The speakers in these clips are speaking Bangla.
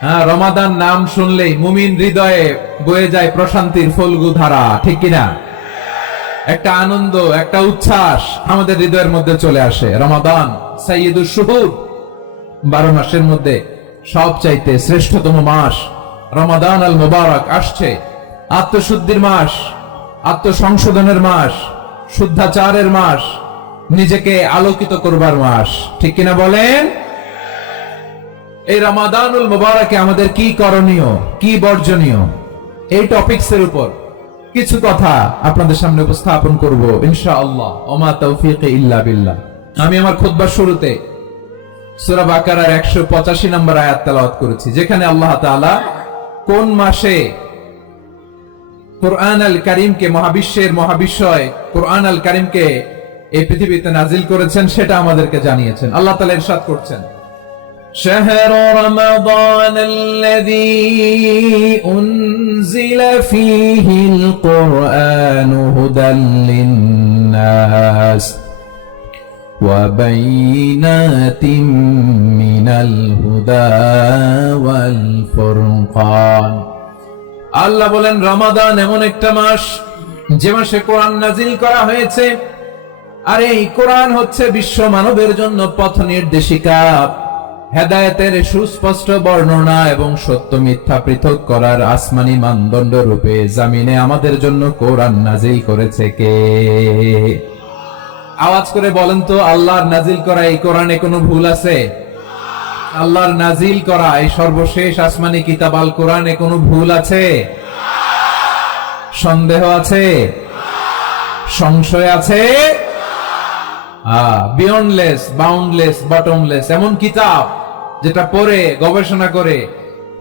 হ্যাঁ, রমাদান নাম শুনলেই মুমিন হৃদয়ে বয়ে যায় প্রশান্তির ফল্গু ধারা, ঠিক কিনা? একটা আনন্দ, একটা উচ্ছ্বাস আমাদের হৃদয়ের মধ্যে চলে আসে। রমাদান সাইয়্যিদুশ শুহুর, 12 মাসের মধ্যে সবচাইতে শ্রেষ্ঠতম মাস রমাদান আল মুবারক আসছে। আত্মশুদ্ধির মাস, আত্মসংশোধনের মাস, শুদ্ধাচারের মাস, নিজেকে আলোকিত করবার মাস, ঠিক কিনা বলেন? এই রমাদানুল মুবারকে আমাদের কি করণীয়, কি বর্জনীয়, এই টপিকসের উপর কিছু কথা আপনাদের সামনে উপস্থাপন করব ইনশাআল্লাহ। ওমা তাওফীকি ইল্লা বিল্লাহ। আমি আমার খুতবার শুরুতে সূরা বাকারার 185 নম্বর আয়াত তেলাওয়াত করেছি, যেখানে আল্লাহ তাআলা কোন মাসে কুরআন আল কারীমকে, মহাবিশ্বের মহাবিশ্বয় কুরআন আল কারীমকে এই পৃথিবীতে নাজিল করেছেন সেটা আমাদেরকে জানিয়েছেন। আল্লাহ তাআলা ইরশাদ করছেন, شهر رمضان الذي أنزل فيه القرآن هدى للناس وبينات من الهدى والفرقان। আল্লাহ বলেন, রমাদান এমন একটা মাস যে মাসে কোরআন নাজিল করা হয়েছে, আর এই কোরআন হচ্ছে বিশ্ব মানবের জন্য পথ নির্দেশিকা, হেদায়েতের সুস্পষ্ট বর্ণনা এবং সত্য মিথ্যা পৃথক করার আসমানি মানদণ্ড রূপে জামিনে আমাদের জন্য কোরআন নাজিল করেছে কে? আওয়াজ করে বলেন তো, আল্লাহর নাজিল করা এই কোরআনে কোনো ভুল আছে? আল্লাহর নাজিল করা এই সর্বশেষ আসমানি কিতাব আল কোরআনে কোনো ভুল আছে? সন্দেহ আছে? সংশয় আছে? বিয়ন্ডলেস, বাউন্ডলেস, বটমলেস, এমন কিতাব যেটা পড়ে গবেষণা করে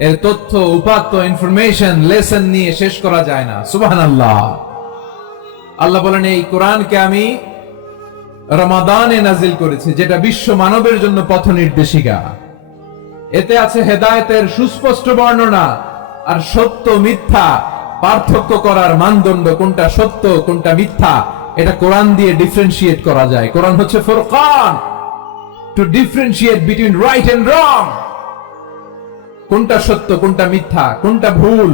এর তথ্য, উপাত্ত, ইনফরমেশন, লেসন নিয়ে শেষ করা যায় না। সুবহানাল্লাহ। আল্লাহ বলেন, এই কোরআনকে আমি রমাদানে নাজিল করেছি, যেটা বিশ্ব মানবের জন্য পথ নির্দেশিকা। এতে আছে হেদায়েতের সুস্পষ্ট বর্ণনা আর সত্য মিথ্যা পার্থক্য করার মানদণ্ড, কোনটা সত্য কোনটা মিথ্যা এটা কোরআন দিয়ে ডিফারেন্সিয়েট করা যায়। কোরআন হচ্ছে Furqan, to differentiate between right and wrong. কোনটা সত্য, কোনটা মিথ্যা, কোনটা ভুল,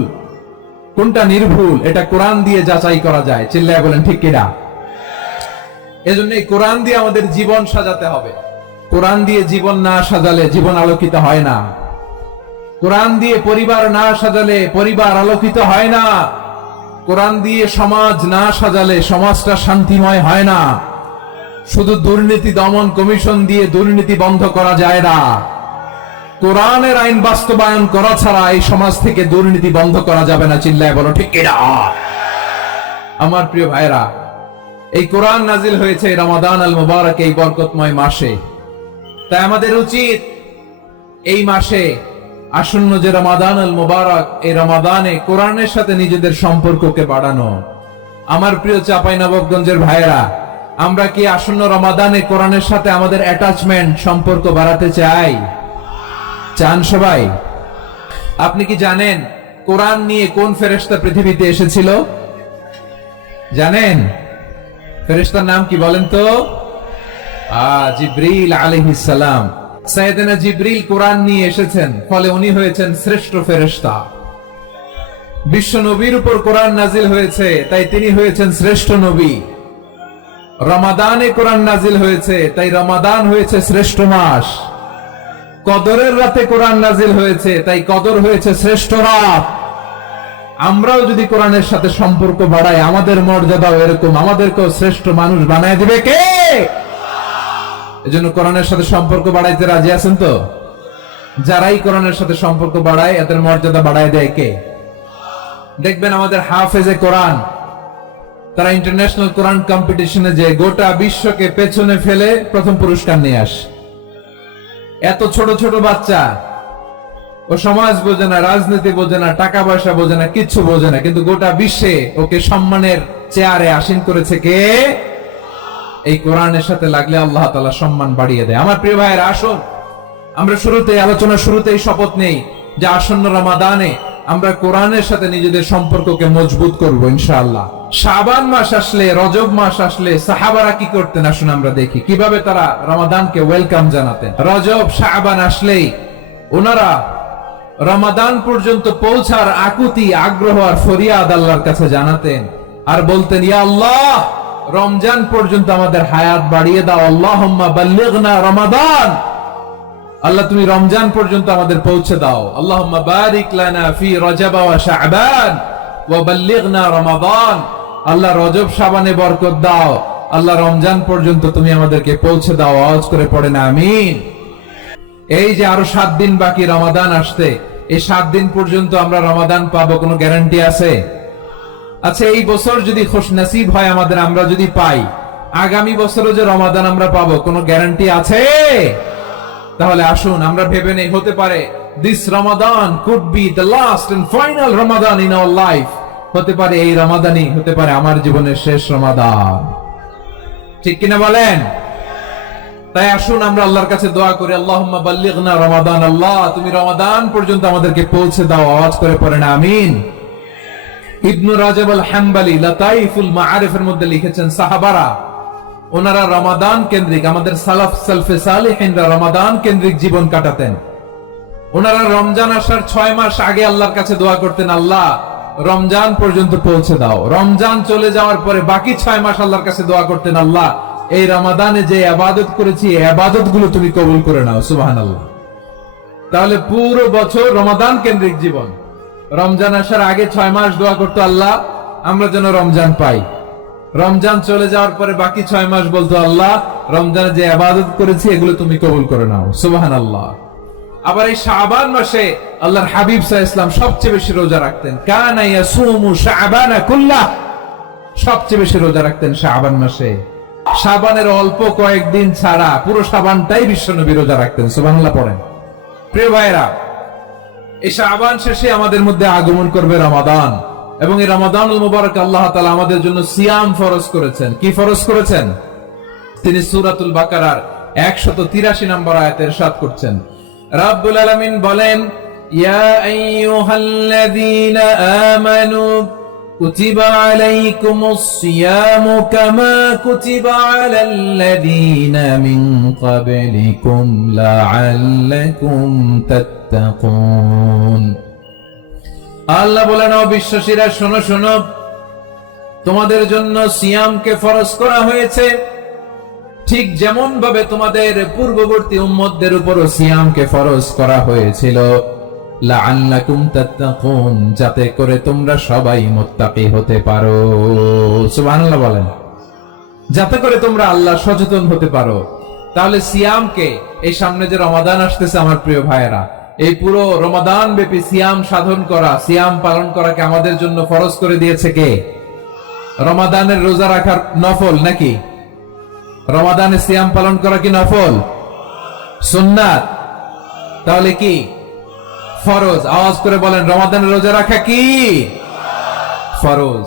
কোনটা নির্ভুল, এটা কোরআন দিয়ে যাচাই করা যায়। চিল্লায় বলেন ঠিক কিনা? এজন্য এই কোরআন দিয়ে আমাদের জীবন সাজাতে হবে। কোরআন দিয়ে জীবন না সাজালে জীবন আলোকিত হয় না। কোরআন দিয়ে পরিবার না সাজালে পরিবার আলোকিত হয় না। কোরআন দিয়ে সমাজ না সাজালে সমাজটা শান্তিময় হয় না। শুধু দুর্নীতি দমন কমিশন দিয়ে দুর্নীতি বন্ধ করা যায় না। কোরআনের আইন বাস্তবায়ন করা ছাড়া এই সমাজ থেকে দুর্নীতি বন্ধ করা যাবে না। চিল্লায় বলো ঠিক কিনা? আমার প্রিয় ভাইরা, এই কোরআন নাজিল হয়েছে রমাদান আল মুবারক, এই বরকতময় মাসে। তাই আমাদের উচিত এই মাসে আসন্ন যে রমাদান আল মুবারক, এই রমাদানে কোরআনের সাথে নিজেদের সম্পর্ককে বাড়ানো। আমার প্রিয় চাঁপাইনবাবগঞ্জের ভাইরা, আমরা কি আসন্ন রমাদানে কোরআনের সাথে আমাদের অ্যাটাচমেন্ট, সম্পর্ক বাড়াতে চাই? চান সবাই? আপনি কি জানেন কোরআন নিয়ে কোন ফেরেশতা পৃথিবীতে এসেছিল? জানেন? ফেরেশতার নাম কি বলেন তো? জিবরিল আলাইহিস সালাম। সাইয়েদনা জিবরিল কোরআন নিয়ে এসেছেন, ফলে উনি হয়েছেন শ্রেষ্ঠ ফেরেশতা। বিশ্ব নবীর উপর কোরআন নাজিল হয়েছে, তাই তিনি হয়েছেন শ্রেষ্ঠ নবী। রমাদানে কোরআন নাজিল হয়েছে, তাই রমাদান হয়েছে শ্রেষ্ঠ মাস। কদরের রাতে কোরআন নাজিল হয়েছে, তাই কদর হয়েছে শ্রেষ্ঠ রাত। আমরাও যদি কোরআনের সাথে সম্পর্ক বাড়াই, আমাদের মর্যাদাও এরকম, আমাদেরকেও শ্রেষ্ঠ মানুষ বানায় দিবে কে? এজন্য কোরআনের সাথে সম্পর্ক বাড়াইতে রাজি আছেন তো? যারাই কোরআনের সাথে সম্পর্ক বাড়ায় এদের মর্যাদা বাড়ায় দেয় কে? দেখবেন আমাদের হাফেজে কোরআন, তারা ইন্টারন্যাশনাল কোরআন কম্পিটিশনে যে গোটা বিশ্বকে পেছনে ফেলে প্রথম পুরস্কার নিয়ে আসে। এত ছোট ছোট বাচ্চা, ও সমাজ বোঝে না, রাজনীতি বোঝে না, টাকা পয়সা বোঝে না, কিচ্ছু বোঝে না, কিন্তু গোটা বিশ্বে ওকে সম্মানের চেয়ারে আসীন করেছে কে? এই কোরআনের সাথে লাগলে আল্লাহ তাআলা সম্মান বাড়িয়ে দেয়। আমার প্রিয় ভাইয়েরা, আসুন আমরা আলোচনার শুরুতেই শপথ নেই যে আসন্ন রমাদানে আমরা কোরআনের সাথে নিজেদের সম্পর্ককে মজবুত করব ইনশাআল্লাহ। শাবান মাস আসলে, রজব মাস আসলে সাহাবারা কি করতেন আসুন আমরা দেখি কিভাবে তারা রমাদানকে ওয়েলকাম জানাতেন। রজব শাবান আসলেই ওনারা রমাদান পর্যন্ত পৌঁছার আকুতি, আগ্রহ আর ফরিয়াদ আল্লাহর কাছে জানাতেন আর বলতেন, ইয়া আল্লাহ, রমজান পর্যন্ত আমাদের হায়াত বাড়িয়ে দাও। আল্লাহুম্মা বাল্লিগনা রমাদান, আল্লাহ তুমি রমজান পর্যন্ত আমাদের পৌঁছে দাও। আল্লাহুম্মা বারিক লানা ফি রজব ওয়া শাবান ওয়া বাল্লিগনা রমাদান, আল্লাহ রজব শাবানে বরকত দাও, আল্লাহ রমজান পর্যন্ত তুমি আমাদেরকে পৌঁছে দাও। আওয়াজ করে পড়েন আমিন। এই যে আরো 7 দিন বাকি রমাদান আসতে, এই 7 দিন পর্যন্ত আমরা রমাদান পাবো, কোনো গ্যারান্টি আছে? আচ্ছা, এই বছর যদি খুশনসিব হয় আমাদের, আমরা যদি পাই, আগামী বছরও যে রমাদান আমরা পাবো, কোনো গ্যারান্টি আছে? তাহলে আসুন আমরা ভেবে নেই, হতে পারে this Ramadan could be the last and final Ramadan in our life. হতে পারে এই রমাদানই হতে পারে আমার জীবনের শেষ রমাদান। ঠিক কিনা বলেন? তাই আসুন আমরা আল্লাহর কাছে দোয়া করি, আল্লাহুম্মা বাল্লিগনা রমাদান, আল্লাহ তুমি রমাদান পর্যন্ত আমাদেরকে পৌঁছে দাও। আওয়াজ করে পড়েন আমিন। ইবনু রাজব আল হাম্বলি লাতাইফুল মাআরিফের মধ্যে লিখেছেন, সাহাবারা ওনারা রমাদান কেন্দ্রিক, আমাদের সালাফ সালফে সালিহিনরা রমাদান কেন্দ্রিক জীবন কাটাতেন। ওনারা রমজান আসার 6 মাস আগে আল্লাহর কাছে দোয়া করতেন, আল্লাহ রমজান পর্যন্ত পৌঁছে দাও। রমজান চলে যাওয়ার পরে বাকি 6 মাস আল্লাহর কাছে দোয়া করতেন, আল্লাহ এই রমাদানে যে ইবাদত করেছি, এই ইবাদত গুলো তুমি কবুল করে নাও। সুবহানাল্লাহ। তাহলে পুরো বছর রমাদান কেন্দ্রিক জীবন। রমজান আসার আগে 6 মাস দোয়া করতো, আল্লাহ আমরা যেন রমজান পাই। রমজান চলে যাওয়ার পরে বাকি 6 মাস বলতো, আল্লাহ রমজানে যে ইবাদত করেছি এগুলো তুমি কবুল করে নাও। সুবহানাল্লাহ। আবার এই শাবান মাসে আল্লাহর হাবিব সাল্লাল্লাহু আলাইহি ওয়াসাল্লাম সবচেয়ে বেশি রোজা রাখতেন। কানা ইয়াসুমু শাবানা কুল্লাহ, সবচেয়ে বেশি রোজা রাখতেন শাবান মাসে। শাবানের অল্প কয়েকদিন ছাড়া পুরো শাবানটাই বিশ্বনবী রোজা রাখতেন। সুবহানাল্লাহ পড়েন। প্রিয় ভাইরা, এই শাবান শেষে আমাদের মধ্যে আগমন করবে রমাদান, এবং এই রমাদানুল মুবারক আল্লাহ তাআলা আমাদের জন্য সিয়াম ফরজ করেছেন। কি ফরজ করেছেন? তিনি সূরাতুল বাকারার 183 নম্বর আয়াতে ইরশাদ করছেন, রাব্বুল আলামিন বলেন, ইয়া আইয়ুহাল্লাযীনা আমানু কুতিবা আলাইকুমুস সিয়ামু কামা কুতিবা আলাল্লাযীনা মিন ক্বাবলিকুম লাআল্লাকুম তাত্তাকুন। আল্লাহ বলেন, ও বিশ্বাসীরা শোনো শোনো, তোমাদের জন্য সিয়ামকে ফরজ করা হয়েছে, ঠিক যেমন ভাবে তোমাদের পূর্ববর্তী উম্মতদের উপরও সিয়ামকে ফরজ করা হয়েছিল, লাআল্লাকুম তাত্তাকুন, যাতে করে তোমরা সবাই মুত্তাকি হতে পারো। সুবহানাল্লাহ বলেন, যাতে করে তোমরা আল্লাহ সচেতন হতে পারো। তাহলে সিয়ামকে, এই সামনে যে রমাদান আসতেছে আমার প্রিয় ভাইয়েরা, এই পুরো রমাদান ব্যাপী সিয়াম সাধন করা, সিয়াম পালন করাকে আমাদের জন্য ফরজ করে দিয়েছে কে? রমাদানের রোজা রাখার নফল নাকি? রমাদানে সিয়াম পালন করা কি নফল? সুন্নাত। তাহলে কি ফরজ? আওয়াজ করে বলেন, রমাদানের রোজা রাখা কি ফরজ?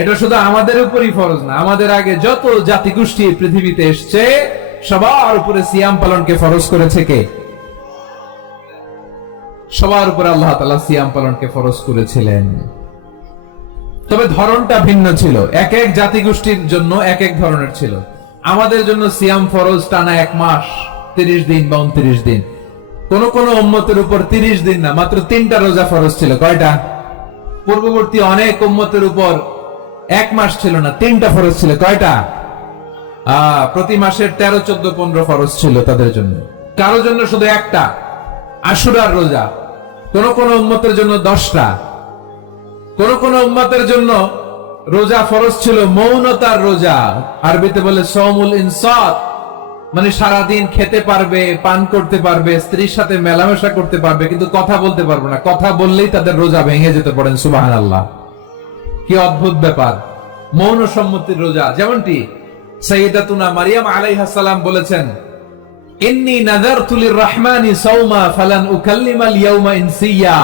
এটা শুধু আমাদের উপরই ফরজ না, আমাদের আগে যত জাতিগোষ্ঠী পৃথিবীতে এসছে সবার উপরে সিয়াম পালনকে ফরজ করেছে কে? সবার উপরে আল্লাহ তাআলা সিয়াম পালনকে ফরজ করেছিলেন। তবে ধরনটা ভিন্ন ছিল, এক এক জাতিগোষ্ঠীর জন্য এক এক ধরনের ছিল। আমাদের জন্য সিয়াম ফরজ টানা 1 মাস 30 দিন বা 29 দিন। কোন কোন উম্মতের উপর 30 দিন না, মাত্র 3টা রোজা ফরজ ছিল। কয়টা? পূর্ববর্তী অনেক উম্মতের উপর 1 মাস ছিল না, 3টা ফরজ ছিল। কয়টা? প্রতি মাসের 13, 14, 15 ফরজ ছিল তাদের জন্য। কারো জন্য শুধু একটা, আশুরার রোজা। কোন কোন উম্মতের জন্য 10টা। কোন কোন উম্মতের জন্য রোজা ফরজ ছিল মৌনতার রোজা, আরবিতে বলে সওমুল ইনসাত, মানে সারাদিন খেতে পারবে, পান করতে পারবে, স্ত্রীর সাথে মেলামেশা করতে পারবে, কিন্তু কথা বলতে পারবে না। কথা বললেই তাদের রোজা ভেঙে যেতে পারেন। সুবহানাল্লাহ, কি অদ্ভুত ব্যাপার! মৌন সম্মতির রোজা, যেমনটি সাইয়্যিদাতুনা মারিয়াম আলাইহিস সালাম বলেছেন, ইন্নী নাযারতু লির-রাহমানি সাওমা ফালান উকাল্লিমাল ইয়াওমা ইনসিয়া।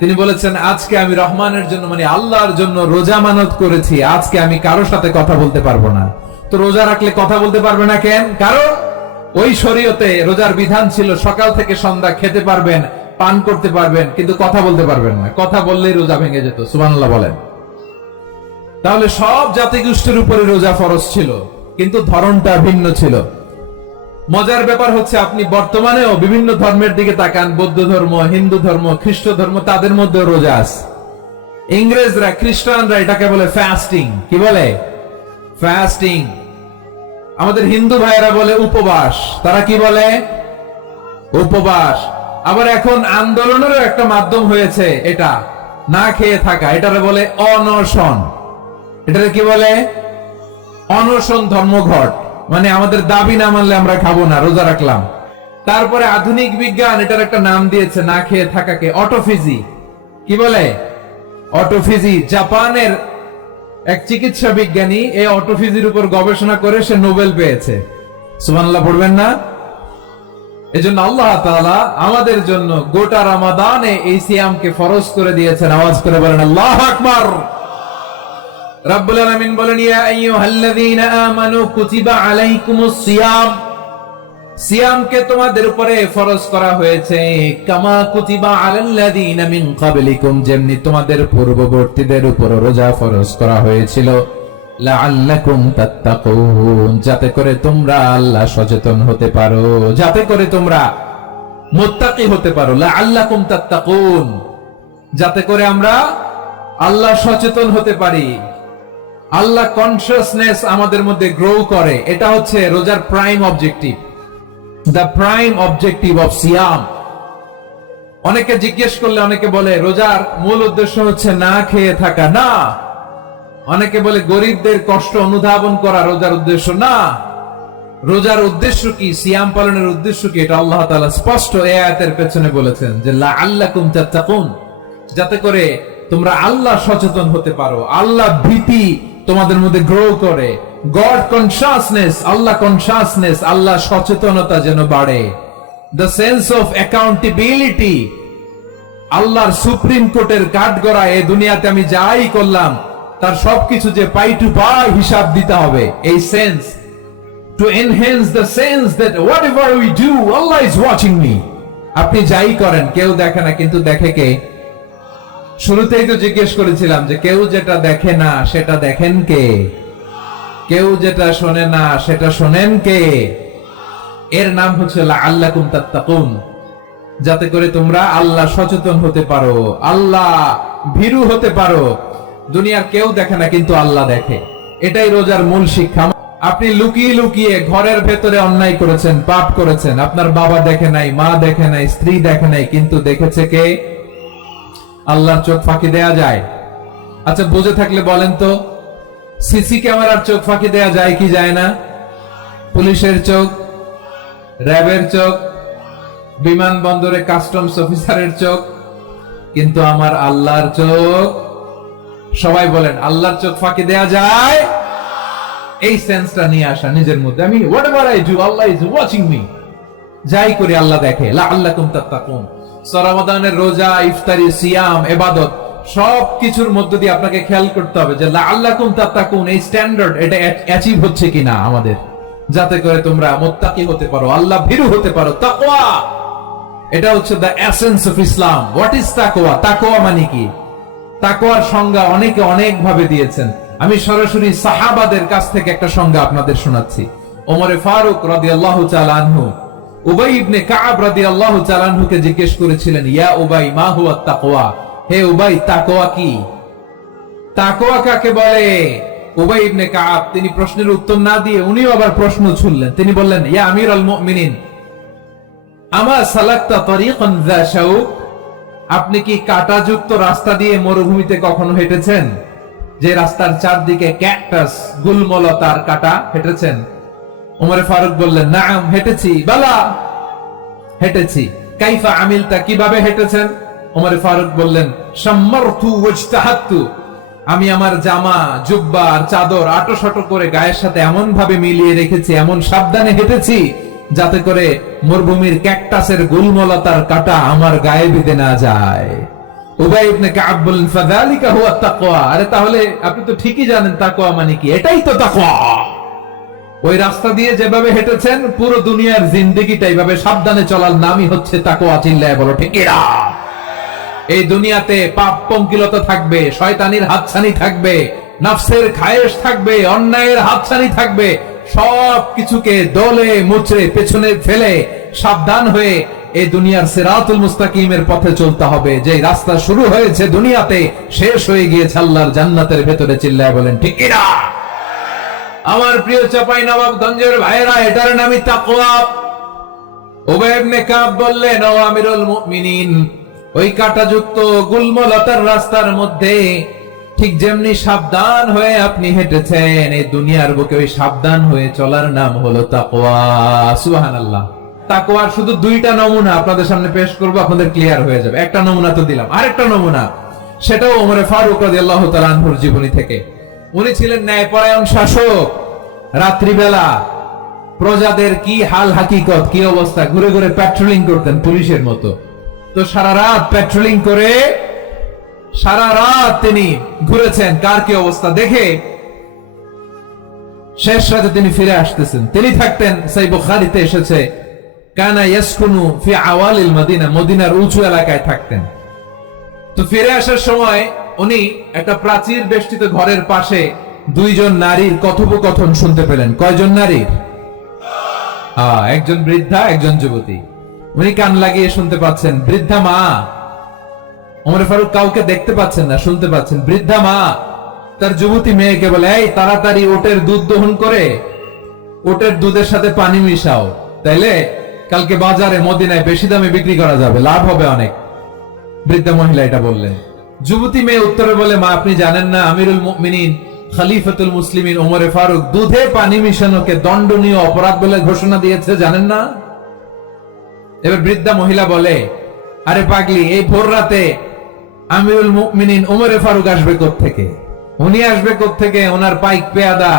তিনি বলেছেন, আজকে আমি রহমানের জন্য, মানে আল্লাহর জন্য রোজা মানত করেছি, আজকে আমি কারোর সাথে কথা বলতে পারবো না। তো রোজা রাখলে কথা বলতে পারবে না কেন? কারণ ওই শরীয়তে রোজার বিধান ছিল সকাল থেকে সন্ধ্যা খেতে পারবেন, পান করতে পারবেন, কিন্তু কথা বলতে পারবেন না। কথা বললেই রোজা ভেঙে যেত। সুবহানাল্লাহ বলেন। তাহলে সব জাতিগোষ্ঠীর উপরে রোজা ফরজ ছিল, কিন্তু ধরনটা ভিন্ন ছিল। মজার ব্যাপার হচ্ছে আপনি বর্তমানেও বিভিন্ন ধর্মের দিকে তাকান, বৌদ্ধ ধর্ম, হিন্দু ধর্ম, খ্রিস্ট ধর্ম, তাদের মধ্যে রোজা আছে। ইংরেজরা, খ্রিস্টানরা এটাকে বলে ফাস্টিং। কি বলে? ফাস্টিং। আমাদের হিন্দু ভাইয়েরা বলে উপবাস। তারা কি বলে? উপবাস। আবার এখন আন্দোলনেরও একটা মাধ্যম হয়েছে এটা, না খেয়ে থাকা। এটারে বলে অনশন। এটারে কি বলে? অনশন ধর্মঘট। মানে আমাদের দাবি না মানলে আমরা খাবো না, রোজা রাখলাম। তারপরে আধুনিক বিজ্ঞান এটার একটা নাম দিয়েছে না খেয়ে থাকাকে, অটোফিজি। কি বলে? অটোফিজি। জাপানের এক চিকিৎসা বিজ্ঞানী এই অটোফিজির উপর গবেষণা করে সে নোবেল পেয়েছে। সুবহানাল্লাহ পড়বেন না? এজন্য আল্লাহ তাআলা আমাদের জন্য গোটা রমাদানে এই সিয়ামকে ফরজ করে দিয়েছেন। আওয়াজ করে বলেন আল্লাহু আকবার। রব্বুল আলামিন বলেন, ইয়া আইয়ুহাল্লাযীনা আমানু কুতিবা আলাইকুমুস সিয়াম। সিয়ামকে তোমাদের উপরে ফরজ করা হয়েছে, কামা কুতিবা আলাল্লাযীনা মিন ক্বাবলিকুম, যেমনি তোমাদের পূর্ববর্তীদের উপর রোজা ফরজ করা হয়েছিল, লাআল্লাকুম তাত্তাকুন, যাতে করে তোমরা আল্লাহ সচেতন হতে পারো, যাতে করে তোমরা মুত্তাকি হতে পারো। লাআল্লাকুম তাত্তাকুন, যাতে করে আমরা আল্লাহ সচেতন হতে পারি, আল্লাহ কনসিয়াসনেস আমাদের মধ্যে গ্রো করে। এটা হচ্ছে রোজার prime objective, the prime objective of সিয়াম। অনেকে জিজ্ঞেস করলে অনেকে বলে রোজার মূল উদ্দেশ্য হচ্ছে না খেয়ে থাকা। না। অনেকে বলে গরিবদের কষ্ট অনুধাবন করা রোজার উদ্দেশ্য। না। রোজার উদ্দেশ্য কি? সিয়াম পালনের উদ্দেশ্য কি? এটা আল্লাহ তাআলা স্পষ্ট এই আয়াতের পেছনে বলেছেন যে লাআল্লাকুম তাত্তাকুন, যাতে করে তোমরা আল্লাহ সচেতন হতে পারো, আল্লাহ ভীতি তোমাদের মধ্যে গ্রো করে, গড কনসিয়াসনেস, আল্লাহ কনসিয়াসনেস, আল্লাহ সচেতনতা যেন বাড়ে, দ্য সেন্স অফ অ্যাকাউন্টেবিলিটি। আল্লাহর সুপ্রিম কোর্টের কাঠগড়া এই দুনিয়াতে আমি যাই করলাম তার সবকিছু যে পাই টু পাই হিসাব দিতে হবে, এই sense, to enhance the sense that whatever we do Allah is watching me. আপনি যাই করেন কেউ দেখে না, কিন্তু দেখে কে? শুরুতেই তো জিজ্ঞেস করেছিলাম যে কেউ যেটা দেখে না সেটা দেখেন কে? কেউ যেটা শোনে না সেটা শোনেন কে? এর নাম হচ্ছে লাআল্লাকুম তাত্তাকুন, যাতে করে তোমরা আল্লাহ সচেতন হতে পারো, আল্লাহ ভীরু হতে পারো। দুনিয়ার কেউ দেখে না, কিন্তু আল্লাহ দেখে। এটাই রোজার মূল শিক্ষা। আপনি লুকিয়ে লুকিয়ে ঘরের ভেতরে অন্যায় করেছেন, পাপ করেছেন, আপনার বাবা দেখে নাই, মা দেখে নাই, স্ত্রী দেখে নাই, কিন্তু দেখেছে কে? আল্লাহর চোখ ফাঁকি দেয়া যায়? আচ্ছা বুঝে থাকলে বলেন তো, সিসি ক্যামেরার চোখ ফাঁকি দেয়া যায় কি যায় না? পুলিশের চোখ, র্যাবের চোখ, বিমানবন্দরে কাস্টমস অফিসারের চোখ, কিন্তু আমার আল্লাহর চোখ? সবাই বলেন আল্লাহর চোখ ফাঁকি দেয়া যায়? এই সেন্সটা নিয়ে আসা নিজের মধ্যে, আমি whatever I do Allah is watching me, যাই করি আল্লাহ দেখে। লাআল্লাকুম তাত্তাকুন। রমাদানের রোজা, ইফতারি, সিয়াম, ইবাদত সবকিছুর মধ্য দিয়ে আপনাকে খেয়াল করতে হবে যে লাআল্লাকুম তাত্তাকুন এই স্ট্যান্ডার্ড এটা অ্যাচিভ হচ্ছে কিনা আমাদের, যাতে করে তোমরা মুত্তাকি হতে পারো, আল্লাহ ভীরু হতে পারো। তাকওয়া, এটা হচ্ছে the essence of Islam. What is তাকওয়া? তাকওয়া মানে কি? তাকওয়ার সংজ্ঞা অনেকে অনেক ভাবে দিয়েছেন। আমি সরাসরি সাহাবাদের কাছ থেকে একটা সংজ্ঞা আপনাদের শোনাচ্ছি। ওমরে ফারুক রাদিয়াল্লাহু তাআলা আনহু উবাই ইবনে কাব রাদিয়াল্লাহু তাআলা আনহুকে জিজ্ঞেস করেছিলেন, ইয়া উবাই মা হুয়া তাকওয়া? হে উবাই, তাকওয়া কি? তাকওয়া কাকে বলে? উবাই ইবনে কাব তিনি প্রশ্নের উত্তর না দিয়ে উনিও আবার প্রশ্ন ছুড়লেন। তিনি বললেন, ইয়া আমিরুল মুমিনিন, আমা সালাকতা তারিকান যা শাউক? আপনি কি কাঁটাযুক্ত রাস্তা দিয়ে মরুভূমিতে কখনো হেঁটেছেন? যে রাস্তার চারদিকে ক্যাকটাস, গুলমলতার কাঁটা, হেঁটেছেন? ওমরে ফারুক বললেন, নাম, হেঁটেছি। বালা, হেঁটেছি। কাইফা আমিলতা, কিভাবে হেঁটেছেন? ওমরে ফারুক বললেন, শাম্মারতু ওয়াজতাহাতু, আমি আমার জামা, জুব্বা আর চাদর আটোশাটো করে গায়ের সাথে এমন ভাবে মিলিয়ে রেখেছি, এমন সাবধানে হেঁটেছি যাতে করে মরুভূমির ক্যাকটাসের গুলমলতার কাঁটা আমার গায়ে বিঁধে না যায়। উবাই ইবনে কাব বললেন, ফাযালিকা হুয়া তাকওয়া। আরে তাহলে আপনি তো ঠিকই জানেন তাকওয়া মানে কি, এটাই তো তাকওয়া। ওই রাস্তা দিয়ে যেভাবে হেঁটেছেন পুরো দুনিয়ার জিন্দেগিটা এইভাবে সাবধানে চলার নামই হচ্ছে তাকওয়া। চিল্লায় বলো ঠিক কিনা? এই দুনিয়াতে পাপ পঙ্কিলতা থাকবে, শয়তানির হাতছানি থাকবে, নফসের খায়েশ থাকবে, অন্যায়ের হাতছানি থাকবে, সব কিছুকে দলে মুচড়ে পেছনে ফেলে সাবধান হয়ে এই দুনিয়ার সিরাতুল মুস্তাকিমের পথে চলতে হবে। যে রাস্তা শুরু হয়েছে দুনিয়াতে, শেষ হয়ে গিয়েছে আল্লাহর জান্নাতের ভেতরে। চিল্লায় বলেন ঠিক কিনা? আমার প্রিয় চাঁপাইনবাবগঞ্জের ভাইয়েরা, এটার নামই তাকওয়া। উবাই ইবনে কাব বললেন, ও আমিরুল মুমিনিন, ওই কাঁটাযুক্ত গুল্মলতার রাস্তার মধ্যে ঠিক যেমনি সাবধান হয়ে আপনি হেঁটেছেন, এই দুনিয়ার বুকে ওই সাবধান হয়ে চলার নাম হলো তাকওয়া। সুবহানাল্লাহ। তাকওয়ার শুধু দুইটা নমুনা আপনাদের সামনে পেশ করব, আপনাদের ক্লিয়ার হয়ে যাবে। একটা নমুনা তো দিলাম, আরেকটা নমুনা, সেটাও ওমর ফারুক রাদিয়াল্লাহু তাআলা আনহুর জীবনী থেকে। উনি ছিলেন ন্যায়পরায়ণ শাসক। রাত্রিবেলা প্রজাদের কি হাল হাকিকত, কি অবস্থা, ঘুরে ঘুরে প্যাট্রোলিং করতেন পুলিশের মতো। তো সারা রাত প্যাট্রোলিং করে সারা রাত তিনি ঘুরেছেন কার কি অবস্থা দেখে। শেষ রাতে তিনি ফিরে আসতেছেন। তিনি থাকতেন, সহিহ বুখারীতে এসেছে, কানা ইয়াসকুনু ফি আওয়ালিল মদিনা, মদিনার উঁচু এলাকায় থাকতেন। তো ফিরে আসার সময় উনি একটা প্রাচীর বেষ্টিত ঘরের পাশে দুইজন নারীর কথোপকথন শুনতে পেলেন। কয়জন নারীর? একজন বৃদ্ধা, একজন যুবতী। উনি কান লাগিয়ে শুনতে পাচ্ছেন। বৃদ্ধা মা, ওমর ফারুক কাউকে দেখতে পাচ্ছেন না, শুনতে পাচ্ছেন। বৃদ্ধা মা তার যুবতী মেয়েকে বলে, এই তাড়াতাড়ি ওটের দুধ দহন করে ওটের দুধের সাথে পানি মিশাও, তাইলে কালকে বাজারে মদিনায় বেশি দামে বিক্রি করা যাবে, লাভ হবে অনেক। বৃদ্ধা মহিলা এটা বললেন। যুবতী মেয়ে উত্তরে বলে, মা আপনি জানেন না আমিরুল মুমিনিন খলিফাতুল মুসলিমিন ওমর ফারুক দুধে পানি মিশানোকে দণ্ডনীয় অপরাধ বলে ঘোষণা দিয়েছে, জানেন না? এবার বৃদ্ধা মহিলা বলে, আরে পাগলি, এই ভোর রাতে আমিরুল মুমিনিন ওমর ফারুক আসবে কোত্থেকে? উনি আসবে কোত্থেকে? ওনার পাইক পেয়াদা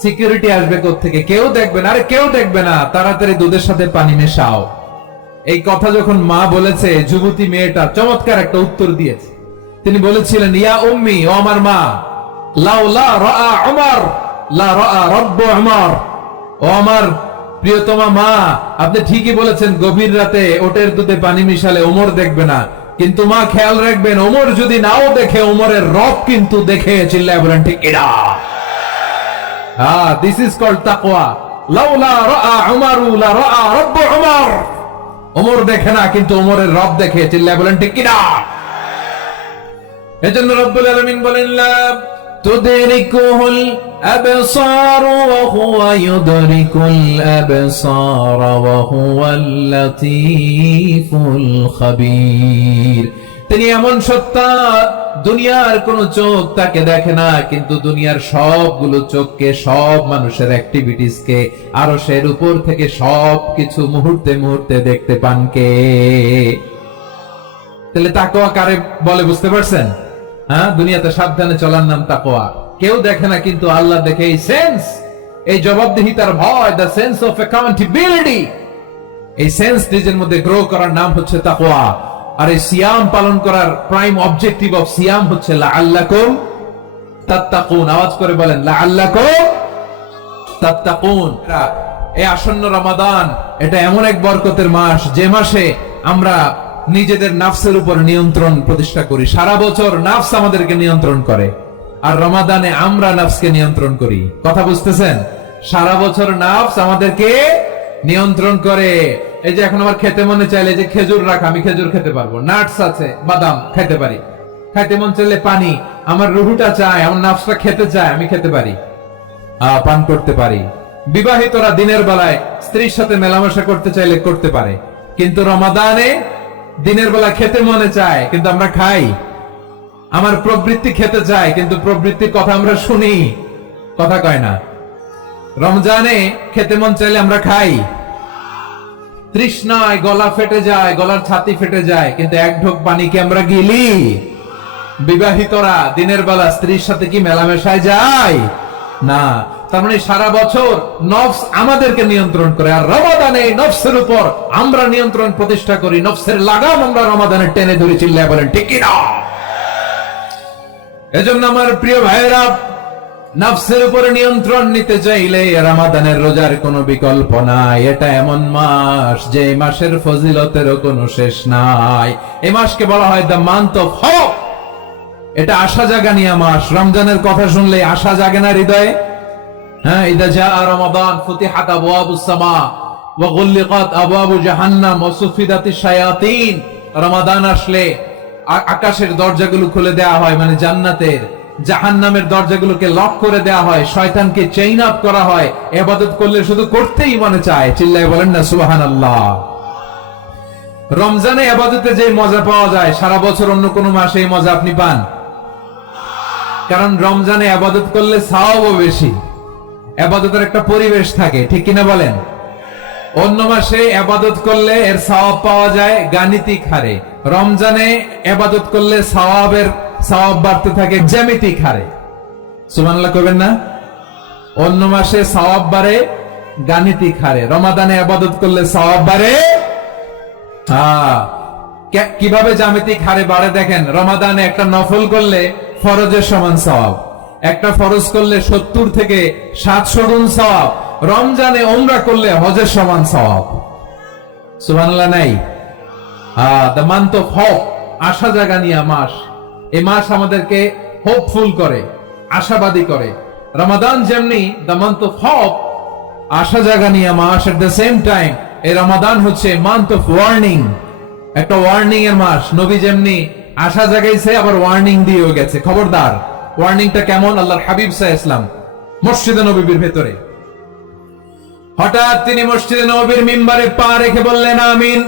সিকিউরিটি আসবে কোত্থেকে? কেউ দেখবে না। আরে কেউ দেখবে না, তাড়াতাড়ি দুধের সাথে পানি মেশাও। এই কথা যখন মা বলেছে, যুবতী মেয়েটা চমৎকার একটা উত্তর দিয়েছে। তিনি বলেছিলেন, ইয়া উম্মি, ও আমার মা, লাউলা রাআ উমর লা রাআ রব্ব উমর। ও আমার প্রিয়তমা মা, আপনি ঠিকই বলেছেন, গভীর রাতে ওটের দুধে পানি মিশালে ওমর দেখবে না, কিন্তু মা খেয়াল রাখবেন, ওমর যদি নাও দেখে, ওমরের রব কিন্তু দেখে। চিল্লায় বলেন ঠিক কিনা? দিস ইজ কল্ড তাকওয়া। লাউলা রাআ উমরু লা রাআ রব্ব উমর। ওমর দেখে না, কিন্তু ওমরের রব দেখে। চিল্লায় বলেন ঠিক কিনা? এজন্য রব্বুল আলামিন বলেন, লা তুদরিকুহুল আবসার ওয়া হুয়া ইউদরিকুল আবসার ওয়া হুয়াল লাতীফুল খাবীর। তিনি এমন সত্তা, দুনিয়ার কোন চোখ তাকে দেখে না, কিন্তু দুনিয়ার সবগুলো চোখকে, সব মানুষের অ্যাক্টিভিটিস কে, আরশের উপর থেকে সবকিছু মুহূর্তে মুহূর্তে দেখতে পান কে? তাহলে তাকওয়া কারে বলে বুঝতে পারছেন? দুনিয়াতে সাবধানে চলার নাম তাকওয়া। কেউ দেখে না, কিন্তু আল্লাহ দেখে। এই সেন্স, এই জবাবদিহিতার ভয়, দ্য সেন্স অফ অ্যাকাউন্টেবিলিটি, এই সেন্স নিজের মধ্যে গ্রো করার নাম হচ্ছে তাকওয়া। আর এই সিয়াম পালন করার প্রাইম অবজেক্টিভ অফ সিয়াম হচ্ছে লাআল্লাকুম তাত্তাকুন। আওয়াজ করে বলেন, লাআল্লাকুম তাত্তাকুন। এই আসন্ন রমাদান, এটা এমন এক বরকতের মাস, যে মাসে আমরা নিজেদের নাফসের উপর নিয়ন্ত্রণ প্রতিষ্ঠা করি। সারা বছর নাফস আমাদেরকে নিয়ন্ত্রণ করে, আর রমাদানে আমরা নাফসকে নিয়ন্ত্রণ করি। কথা বুঝতেছেন? সারা বছর নাফস আমাদেরকে নিয়ন্ত্রণ করে। এই যে এখন আমার খেতে মনে চাইলে, যে খেজুর রাখ, আমি খেজুর খেতে পারবো, নাটস আছে, বাদাম খেতে পারি। খাইতে মন চাইলে পানি, আমার রুহুটা চায়, আমার নাফসটা খেতে চায়, আমি খেতে পারি, পান করতে পারি। বিবাহিতরা দিনের বেলায় স্ত্রীর সাথে মেলামেশা করতে চাইলে করতে পারে, কিন্তু রমাদানে দিনের বেলা খেতে মনে চায়, কিন্তু আমরা খাই। আমার প্রবৃত্তি খেতে চায়, কিন্তু প্রবৃত্তির কথা আমরা শুনি, কথা কয় না। রমজানে খেতে মন চাইলে আমরা খাই, তৃষ্ণায় গলা ফেটে যায়, গলার ছাতি ফেটে যায়, কিন্তু এক ঢোক পানি কি আমরা গিলি? বিবাহিতরা দিনের বেলা স্ত্রীর সাথে কি মেলামেশায় যায়? না। তার মানে সারা বছর নফস আমাদেরকে নিয়ন্ত্রণ করে, আর রমাদানে নফসের উপর আমরা নিয়ন্ত্রণ প্রতিষ্ঠা করি। নফসের লাগাম আমরা রমাদানে টেনে ধরে। চিল্লায় বলেন ঠিক কিনা? এজন্য আমার প্রিয় ভাইয়েরা, নফসের উপরে নিয়ন্ত্রণ নিতে চাইলে রমাদানের রোজার কোনো বিকল্প নাই। এটা এমন মাস, যে মাসের ফজিলতেরও কোনো শেষ নাই। এই মাসকে বলা হয় দ্য মান্থ অফ হোপ। এটা আশা জাগানিয়া মাস। রমজানের কথা শুনলে আশা জাগে না হৃদয়ে? হ্যাঁ, ইদা জাআ রমাদান ফুতিহাত আবওয়াবুস সামা ওয়া গুল্লিকাত আবওয়াবু জাহান্নাম ওয়া সুফিদাতিশ শায়াতিন। রমাদান আসলে আকাশের দরজাগুলো খুলে দেওয়া হয়, মানে জান্নাতের। জাহান্নামের দরজাগুলোকে লক করে দেওয়া হয়, শয়তানকে চেইন আপ করা হয়। ইবাদত করলে শুধু করতেই মনে চায়। চিল্লায় বলেন না সুবহানাল্লাহ। রমজানে ইবাদতে যে মজা পাওয়া যায়, সারা বছর অন্য কোন মাসে এই মজা আপনি পান? কারণ রমজানে ইবাদত করলে সওয়াবও বেশি, ইবাদতের একটা পরিবেশ থাকে, ঠিক কিনা বলেন? অন্য মাসে ইবাদত করলে এর সওয়াব পাওয়া যায় গাণিতিক হারে, রমজানে ইবাদত করলে সওয়াব বাড়তে থাকে জ্যামিতিক হারে। সুবহানাল্লাহ কইবেন না? অন্য মাসে সওয়াব বাড়ে গাণিতিক হারে, রমাদানে ইবাদত করলে সওয়াব বাড়ে কিভাবে জ্যামিতিক হারে বাড়ে দেখেন। রমাদানে একটা নফল করলে ফরজের সমান সওয়াব, একটা ফরজ করলে 70 থেকে 700 গুণ সওয়াব, রমজানে উমরা করলে হজের সমান সওয়াব। সুবহানাল্লাহ নাই? দ্য মান্থ অফ হোপ, আশা জাগানিয়া মাস। এই মাস আমাদেরকে হোপফুল করে, আশাবাদী করে। রমাদান যেমনি দ্য মান্থ অফ হোপ, আশা জাগানিয়া মাস, এট দ্য সেম টাইম এই রমাদান হচ্ছে মান্থ অফ ওয়ার্নিং, একটা ওয়ার্নিং এর মাস। নবী যেমনি আশা জাগাইছে, আবার ওয়ার্নিং দিয়েও গেছে, খবরদার। ওয়ার্নিংটা কেমন? আল্লাহর হাবিব সাল্লাল্লাহু আলাইহি ওয়াসাল্লাম মসজিদে নববীর ভেতরে হঠাৎ তিনি মসজিদে নববীর মিম্বারে পা রেখে বললেন আমিন।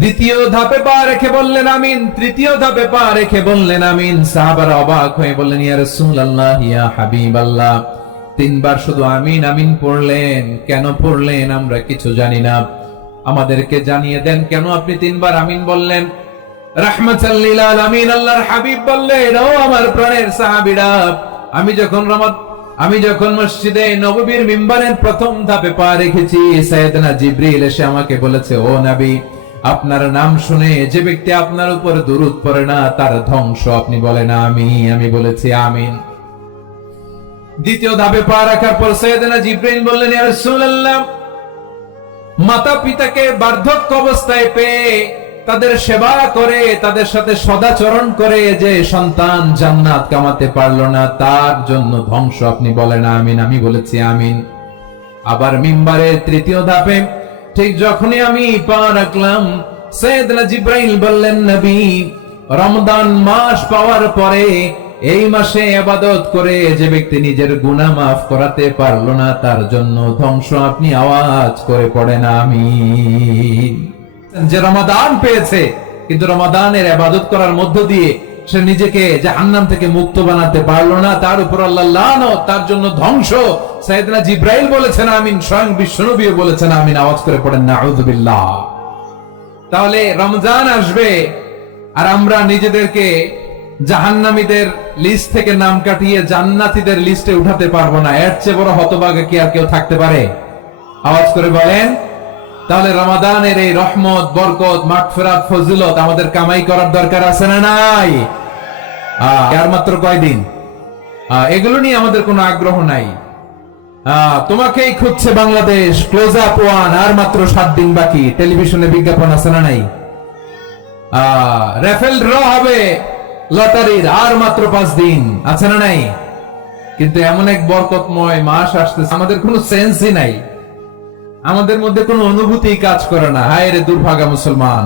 দ্বিতীয় ধাপে পা রেখে বললেন আমিন, তৃতীয় ধাপে পা রেখে বললেন আমিন। সাহাবারা অবাক হয়ে বললেন, ইয়া রাসূলুল্লাহ, ইয়া হাবিবাল্লাহ, 3 বার শুধু আমিন আমিন পড়লেন, কেন পড়লেন আমরা কিছু জানি না, আমাদেরকে জানিয়ে দেন কেন আপনি 3 বার আমিন বললেন। রাহমাতাল লিল আলামিন আল্লাহর হাবিব বললেন, ও আমার প্রাণের সাহাবীরা, আমি যখন মসজিদে নববীর মিম্বারের প্রথম ধাপে পা রেখেছি, সাইয়েদনা জিবরিল এসে আমাকে বলেছে, ও নবী, আপনার নাম শুনে যে ব্যক্তি আপনার উপর দুরূদ পড়ে না তার ধ্বংস। আপনি বলেন আমিন। আমি বলেছি আমিন। দ্বিতীয় ধাপে পা রাখার পর সাইয়েদনা জিবরিল বললেন, ইয়া রাসূলুল্লাহ, মাতা পিতাকে বার্ধক্য অবস্থায় পেয়ে তাদের সেবা করে, তাদের সাথে সদাচরণ করে যে সন্তান জান্নাত কামাতে পারলো না, তার জন্য ধ্বংস। আপনি বলেন আমিন। আমি বলেছি আমিন। আবার মিম্বারের তৃতীয় ধাপে ঠিক যখনই আমি পা রাখলাম, সাইয়েদনা জিবরাইল বললেন, নবী, রমজান মাস পাওয়ার পরে এই মাসে ইবাদত করে যে ব্যক্তি নিজের গুনাহ মাফ করাতে পারলো না, তার জন্য ধ্বংস। আপনি আওয়াজ করে পড়েন আমিন। যে রমাদান পেয়েছে কিন্তু রমাদানের ইবাদত করার মধ্য দিয়ে সে নিজেকে জাহান্নাম থেকে মুক্ত বানাতে পারলো না, তার উপর আল্লাহ লানত, তার জন্য ধ্বংস। সাইয়েদনা জিবরাইল বলেছেন আমিন, স্বয়ং বিশ্বনবী বলেছেন আমিন। আওয়াজ করে পড়েন নাউযুবিল্লাহ। তাহলে রমজান আসবে আর আমরা নিজেদেরকে জাহান্নামীদের লিস্ট থেকে নাম কাটিয়ে জান্নাতীদের লিস্টে উঠাতে পারবো না। এর চেয়ে বড় হতভাগা কি আর কেউ থাকতে পারে? আওয়াজ করে বলেন। তাহলে রমাদানের এই রহমত, বরকত, মাগফিরাত, ফজিলত আমাদের কামাই করার দরকার আছে না নাই? আর মাত্র কয়দিন, এগুলো নিয়ে আমাদের কোনো আগ্রহ নাই। তোমাকেই খুঁজছে বাংলাদেশ, ক্লোজ আপ ওয়ান, আর মাত্র 7 দিন বাকি। টেলিভিশনে বিজ্ঞাপন আছে না নাই? রাফেল ড্র হবে লটারির, আর মাত্র 5 দিন, আছে না নাই? কিন্তু এমন এক বরকতময় মাস আসতেছে, আমাদের কোনো সেন্সই নাই, আমাদের মধ্যে কোনো অনুভূতি কাজ করে না। হায় রে দুর্ভাগা মুসলমান।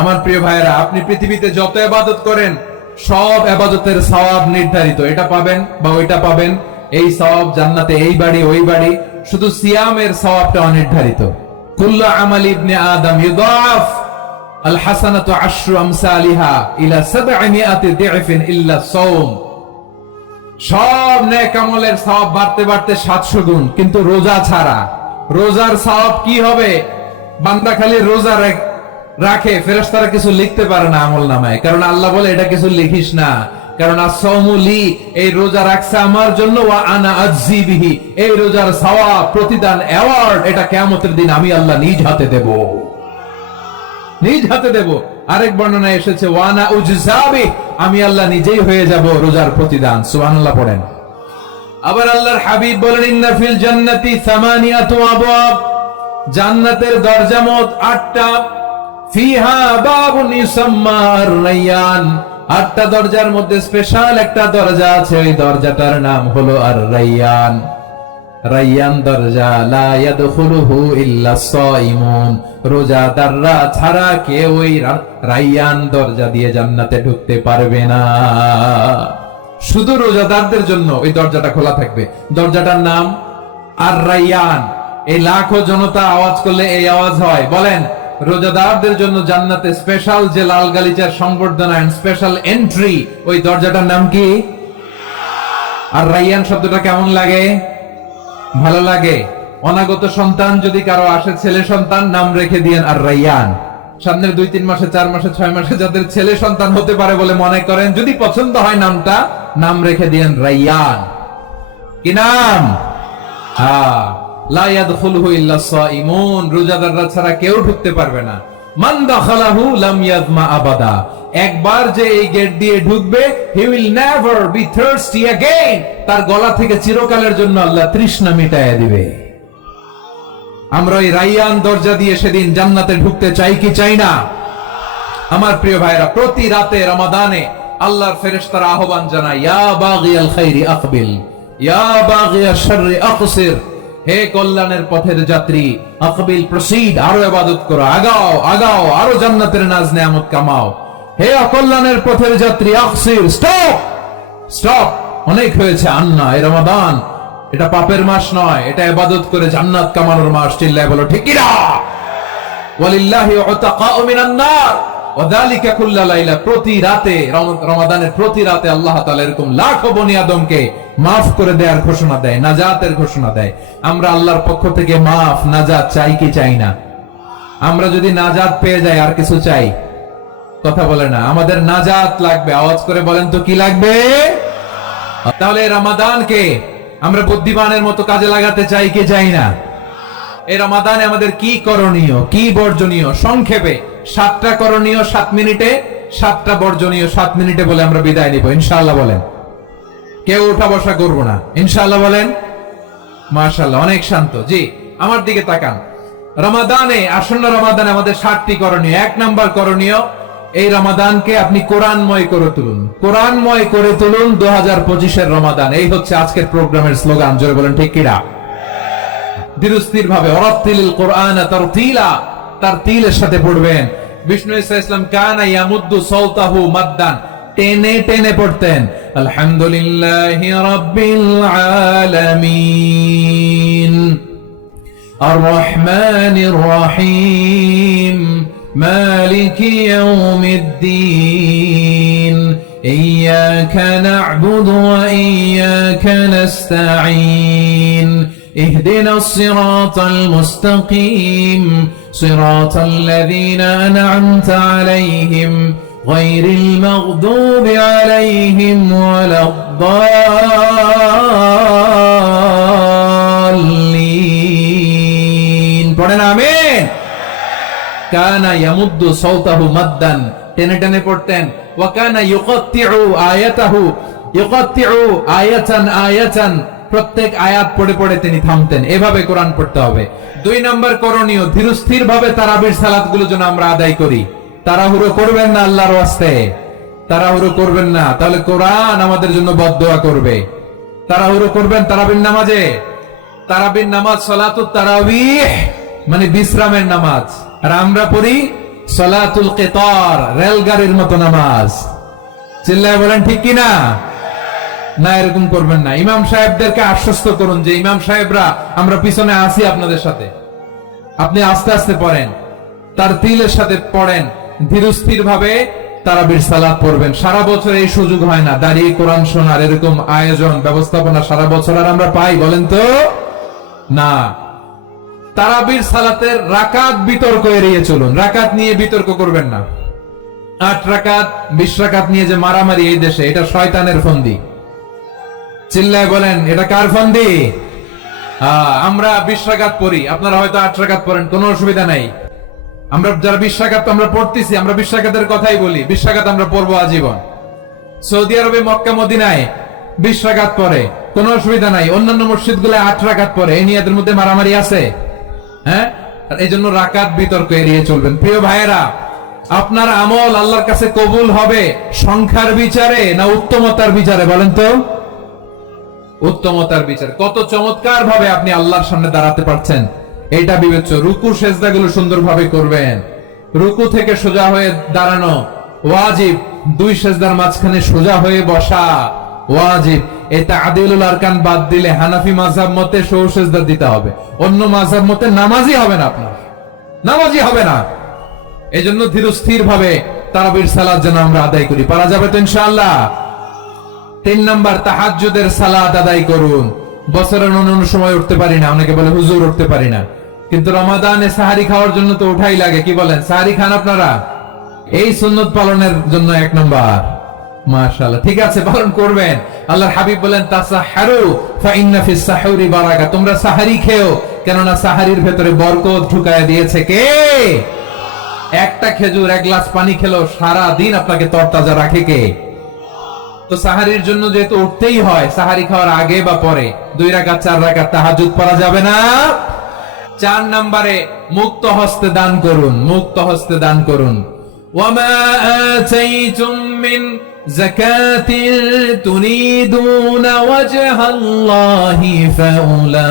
আমার প্রিয় ভাইরা, আপনি পৃথিবীতে যত ইবাদত করেন সব ইবাদতের সওয়াব নির্ধারিত। এটা পাবেন বা ওইটা পাবেন, এই সওয়াব জান্নাতে, এই বাড়ি ওই বাড়ি। শুধু সিয়ামের সওয়াবটা অনির্ধারিত। কুল্লু আমালি ইবনে আদম ইউদাফ আল হাসানাতু আশরু আমসালিহা ইলা 700 দি'ফিন ইল্লা সাওম। সব নেক আমলের সওয়াব বাড়তে বাড়তে 700 গুণ, কিন্তু রোজা ছাড়া। রোজার সওয়াব কি হবে? বান্দা খালি রোজা রাখে, ফেরেশতারা কিছু লিখতে পারে না আমলনামায়, কারণ আল্লাহ বলে এটা কিছু লিখিস না, কারণ as-সাওমু লি, এই রোজা রাখছে আমার জন্য, ওয়া আনা আজজি বিহি, এই রোজার সওয়াব, প্রতিদান, অ্যাওয়ার্ড, এটা কিয়ামতের দিন আমি আল্লাহ নিজ হাতে দেব, নিজ হাতে দেব। আরেক বর্ণনায় এসেছে ওয়া আনা উজজাবি, আমি আল্লাহ নিজেই হয়ে যাব রোজার প্রতিদান। সুবহানাল্লাহ পড়েন। আবার আল্লাহর হাবিব বলেন, ইন্না ফিল জান্নাতি 8 আবওয়াব, জান্নাতের দরজা মোট 8টা। ফিহা বাবুন ইউসাম্মা আর-রায়্যান, 8টা দরজার মধ্যে স্পেশাল একটা দরজা আছে, ওই দরজাটার নাম হলো আর-রায়্যান। রাইয়ান দরজা লা ইয়াদখুলুহু ইল্লা সাইমুন, রোজাদাররা ছাড়া কেউ ওই রাইয়ান দরজা দিয়ে জান্নাতে ঢুকতে পারবে না। শুধু রোজাদারদের জন্য ওই দরজাটা খোলা থাকবে। দরজাটার নাম আর রাইয়ান। এই লাখো জনতা আওয়াজ করলে এই আওয়াজ হয়, বলেন রোজাদারদের জন্য জান্নাতে স্পেশাল যে লাল গালিচার সংবর্ধনা এন্ড স্পেশাল এন্ট্রি, ওই দরজাটার নাম কি? আর রাইয়ান শব্দটা কেমন লাগে? ভালো লাগে। অনাগত সন্তান যদি কারো আসে, ছেলে সন্তান, নাম রেখে দিয়েন আর রাইয়ান। সামনের 2-3 মাসে, 4 মাসে, 6 মাসে যাদের ছেলে সন্তান হতে পারে বলে মনে করেন, যদি পছন্দ হয় নামটা, নাম রেখে দিয়েন রাইয়ান। কি নাম? লা ইয়াদখুলুহু ইল্লা সাইমুন, রোজাদাররা ছাড়া কেউ ঢুকতে পারবে না। মান দাখালাহু লাম ইয়াযমা আবাদা, একবার যে এই গেট দিয়ে ঢুকবে, he will never be thirsty again, তার গলা থেকে চিরকালের জন্য আল্লাহ তৃষ্ণা মিটায়া দিবে। আমরা এই রাইয়ান দরজা দিয়ে সেদিন জান্নাতে ঢুকতে চাই কি চাই না? আমার প্রিয় ভাইরা, প্রতি রাতে রমাদানে আল্লাহর ফেরেশতারা আহ্বান জানায়, ইয়া বাগিয়াল খাইরি আকবিল, ইয়া বাগিয়াশ শাররি আকসির, হে কল্যাণের পথের যাত্রী, আকবিল প্রসিড, আরো ইবাদত করো, আগাও আগাও, আরো জান্নাতের নাজ নেয়ামত কামাও। হে অকল্যাণের পথের যাত্রী, আকসির, স্টপ স্টপ, অনেক হয়েছে। আন্না, এই রমাদান এটা পাপের মাস নয়, এটা ইবাদত করে জান্নাত কামানোর মাস। চিল্লায় বলো ঠিক কি না? ওয়ালিল্লাহি উতাকাউ মিনান নার ওয়া যালিকা কুল্লা লাইলা, প্রতি রাতে, রমাদানের প্রতি রাতে আল্লাহ তাআলা এরকম লাখো বনি আদমকে মাফ করে দেওয়ার ঘোষণা দেয়, নাজাতের ঘোষণা দেয়। আমরা আল্লাহর পক্ষ থেকে মাফ, নাজাত চাই কি চাই না? আমরা যদি নাজাত পেয়ে যাই আর কিছু চাই? কথা বলে না। আমাদের নাজাত লাগবে। আওয়াজ করে বলেন তো কি লাগবে? তাহলে রমাদানকে আমরা বুদ্ধিমানের মতো কাজে লাগাতে চাই কি চাই না? এই রমাদানে আমাদের কি করণীয়, কি বর্জনীয়? সংক্ষেপে 7টা করণীয় 7 মিনিটে, 7টা বর্জনীয় 7 মিনিটে বলে আমরা বিদায় নিব ইনশাআল্লাহ। বলেন, কেউ উঠা বসা করব না ইনশাআল্লাহ। বলেন মাশাআল্লাহ, অনেক শান্ত। জি, আমার দিকে তাকান। রমাদানে, আসন্ন রমাদানে আমাদের 7টি করণীয়। 1 নাম্বার করণীয়, এই রমাদানকে আপনি কোরআনময় করে তুলুন। কোরআনময় করে তুলুন 2025 এর রমাদান। এই হচ্ছে আজকের প্রোগ্রামের স্লোগান। জোরে বলেন ঠিক কিনা? ধীরস্থির ভাবে, ওয়ারাত্তিলিল কোরআন তারতিলা, তারতিলের সাথে পড়বেন। বিষ্ণু ঈসা ইসলাম কানা ইয়ামুদ্দু সাওতাহু মাদ্দান, টেনে টেনে পড়তেন। আলহামদুলিল্লাহি রাব্বিল আলামিন আর রহমানির রহিম মালিকি ইয়াউমিদ্দিন ইয়্যাকা না'বুদু ওয়া ইয়্যাকা নাস্তাঈন اهدنا الصراط المستقيم صراط الذين أنعمت عليهم غير المغضوب عليهم ولا الضالين পড়েন আমিন। কানা ইয়ামুদ্দু সাওতাহু মাদ্দান, টেনে টেনে পড়তেন। ওয়া কানা ইউকাত্তিউ আয়াতাহু, ইউকাত্তিউ আয়াতান আয়াতান, প্রত্যেক আয়াত পড়ে পড়ে তিনি থামতেন। এভাবে কোরআন পড়তে হবে। 2 নাম্বার করণীয়, ধীরস্থির ভাবে তারাবির সালাতগুলো যেন আমরা আদায় করি। তাড়াহুড়ো করবেন না আল্লাহর ওয়াস্তে, তাড়াহুড়ো করবেন না, তাহলে কোরআন আমাদের জন্য বদদোয়া করবে। তাড়াহুড়ো করবেন তারাবির নামাজে। তারাবির নামাজ সালাতুত তারাবিহ, মানে বিশ্রামের নামাজ। আর আমরা পড়ি সালাতুল কিতার, রেলগাড়ির মতো নামাজ। চিল্লায় বলেন ঠিক কিনা? না, এরকম করবেন না। ইমাম সাহেবদেরকে আশ্বস্ত করুন যে ইমাম সাহেবরা, আমরা পিছনে আছি আপনাদের সাথে, আপনি আস্তে আস্তে পড়েন, তারতিলের সাথে পড়েন, ধীরস্থির ভাবে তারাবির সালাত পড়বেন। সারা বছর এই সুযোগ হয় না, দাঁড়িয়ে কোরআন শোনার এরকম আয়োজন ব্যবস্থাপনা সারা বছর আর আমরা পাই? বলেন তো না। তারাবির সালাতের রাকাত বিতর্ক এড়িয়ে চলুন। রাকাত নিয়ে বিতর্ক করবেন না। 8 রাকাত 20 রাকাত নিয়ে যে মারামারি এই দেশে, এটা শয়তানের ফন্দি। চিল্লায় বলেন এটা কার ফন্দি? আমরা 20 রাকাত পড়ি, আপনারা হয়তো 8 রাকাত পড়েন, কোনো অসুবিধা নাই। আমরা যারা 20 রাকাত আমরা পড়তেছি, আমরা 20 রাকাতের কথাই বলি। 20 রাকাত আমরা পড়বো আজীবন। সৌদি আরবে, মক্কা মদিনায় 20 রাকাত পড়ে, কোনো অসুবিধা নাই। অন্যান্য মসজিদগুলোয় 8 রাকাত পড়ে। এই নিয়াদের মধ্যে মারামারি আছে? হ্যাঁ, এই জন্য রাকাত বিতর্ক এড়িয়ে চলবেন। প্রিয় ভাইয়েরা, আপনার আমল আল্লাহর কাছে কবুল হবে সংখ্যার বিচারে না উত্তমতার বিচারে? বলেন তো। উত্তমতার বিচার। কত চমৎকার ভাবে আপনি আল্লাহর সামনে দাঁড়াতে পারছেন এটা বিবেচ্য। রুকু সেজদাগুলো সুন্দরভাবে করবেন। রুকু থেকে সোজা হয়ে দাঁড়ানো ওয়াজিব, দুই সেজদার মাঝখানে সোজা হয়ে বসা ওয়াজিব। এই তা'দীলুল আরকান বাদ দিলে হানাফি মাযহাব মতে সহু সেজদা দিতে হবে, অন্য মাযহাব মতে নামাজই হবে না, আপনার নামাজই হবে না। এজন্য ধীরস্থির ভাবে তারাবির সালাত যেন আমরা আদায় করি। পারা যাবে তো ইনশাআল্লাহ। 3 নাম্বার, তাহাজ্জুদের সালাত আদায় করুন। বছরের অন্য সময় উঠতে পারি না, অনেকে বলে হুজুর উঠতে পারি না, কিন্তু রমাদানে সাহারি খাওয়ার জন্য তো উঠাই লাগে। কি বলেন, সাহারি খান আপনারা? এই সুন্নত পালনের জন্য 1 নাম্বার। মাশাআল্লাহ, ঠিক আছে, পালন করবেন। আল্লাহর হাবিব বলেন তাসাহহারু ফা ইন্না ফিস সাহুরি বারাকা, তোমরা সাহারি খেও, কেননা সাহারির ভেতরে বরকত ঢুকায় দিয়েছে কে? একটা খেজুর, 1 গ্লাস পানি খেলো সারা দিন আপনাকে তরতাজা রাখে কে? তো সাহারির জন্য যেহেতু উঠতেই হয়, সাহারি খাওয়ার আগে বা পরে 2 রাকাত 4 রাকাত তাহাজ্জুদ পড়া যাবে না। 4 নম্বরে মুক্ত হস্তে দান করুন, মুক্ত হস্তে দান করুন। ওয়ামা আতাইতুম মিন যাকাতিন তুরিদুনা ওয়াজহাল্লাহি ফাউলাইকা